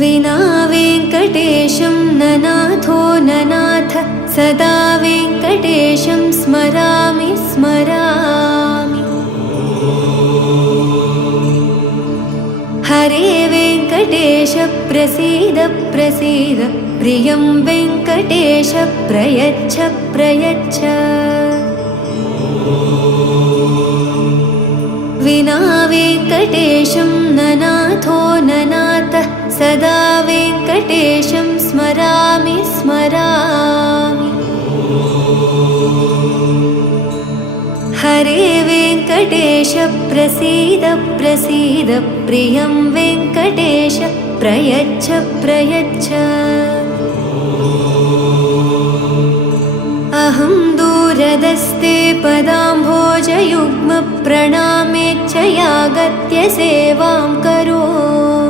विना वेङ्कटेशं ननाथो ननाथ सदा वेङ्कटेशं स्मरामि स्मरामि। हरे वेङ्कटेश प्रसीद प्रसीद प्रियं वेङ्कटेश प्रयच्छ प्रयच्छ। विना वेङ्कटेशं ननाथो ननाथ सदा वेङ्कटेशं स्मरामि स्मरामि। हरे वेङ्कटेश प्रसीद प्रसीद प्रियं वेङ्कटेश प्रयच्छ प्रयच्छ। अहं दूरदस्ते पदाम्भोजयुग्म प्रणामेच्छ यागत्य सेवां करोमि।